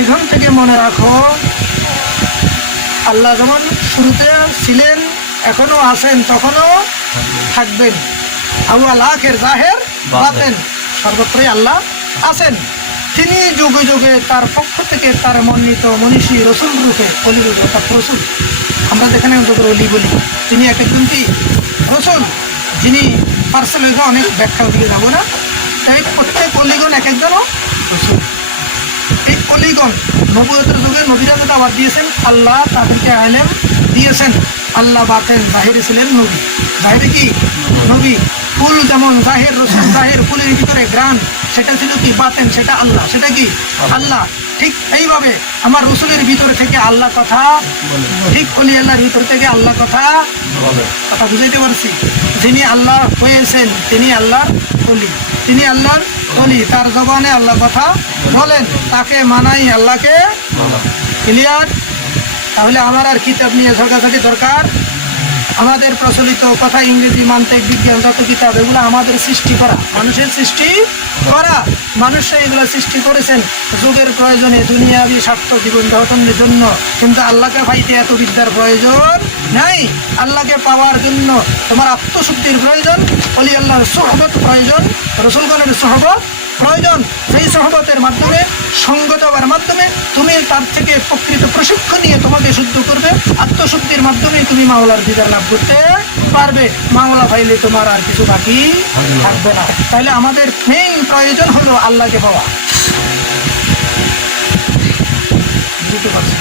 এখান থেকে মনে রাখো, আল্লাহ যেমন শুরুতে ছিলেন, এখনো আছেন, তখনও থাকবেন। আউয়াল আখির জাহের বাতেন, সর্বত্রই আল্লাহ আছেন। তিনি যুগে যুগে তার পক্ষ থেকে তার মনোনীত মনীষী রসুল রূপে, অলি রূপে, অর্থাৎ রসুল, আমরা যেখানে যখন অলি বলি, তিনি এক একজন কি রসুল, যিনি পার্সেলের অনেক ব্যাখ্যার দিকে যাবো না, তাই প্রত্যেক অলিগণ এক একজনও রসুল। এই অলিগণ নবুয়তের যুগে নবীরা যে দাওয়াত দিয়েছেন, আল্লাহ তাদেরকে আলেম দিয়েছেন। আল্লাহ বাতেন, জাহিরে ছিলেন নবী। জাহিরে কি নবী। ফুল যেমন জাহের, রসুল জাহের, ফুলের ভিতরে গ্রান, সেটা ছিল কি বাতেন, সেটা আল্লাহ, সেটা কি আল্লাহ। ঠিক এইভাবে আমার রসুলের ভিতর থেকে আল্লাহ কথা, ঠিক অলি আল্লাহর ভিতর থেকে আল্লাহ কথা বুঝাইতে পারছি। যিনি আল্লাহ হয়েছেন তিনি আল্লাহর অলি, তিনি আল্লাহর অলি, তার জবানে আল্লাহ কথা বলেন, তাকে মানাই আল্লাহকে। ক্লিয়ার? তাহলে আমার আর কিতাব নিয়ে ঝগড়াঝাটি দরকার? আমাদের প্রচলিত কথা, ইংরেজি, মান্ত্রিক, বিজ্ঞান, যত কিতাব, এগুলো আমাদের সৃষ্টি করা, মানুষের সৃষ্টি করা। মানুষরা এগুলো সৃষ্টি করেছেন যুগের প্রয়োজনে, দুনিয়াবি স্বার্থ, জীবন ধারণের জন্য। কিন্তু আল্লাহকে পাইতে এত বিদ্যার প্রয়োজন নাই। আল্লাহকে পাওয়ার জন্য তোমার আত্মশুদ্ধির প্রয়োজন, অলি আল্লাহর সোহবত প্রয়োজন, রসুলগণের সোহবত প্রয়োজন। সেই সহবতের মাধ্যমে, সঙ্গ দেওয়ার মাধ্যমে তুমি তার থেকে প্রকৃত প্রশিক্ষণ নিয়ে তোমাকে শুদ্ধ করবে। আত্মশুদ্ধির মাধ্যমে তুমি মাওলার দিদার লাভ করতে পারবে। মাওলা পাইলে তোমার আর কিছু বাকি থাকবে না। তাহলে আমাদের মেইন প্রয়োজন হলো আল্লাহকে পাওয়া। বুঝতে পারছি?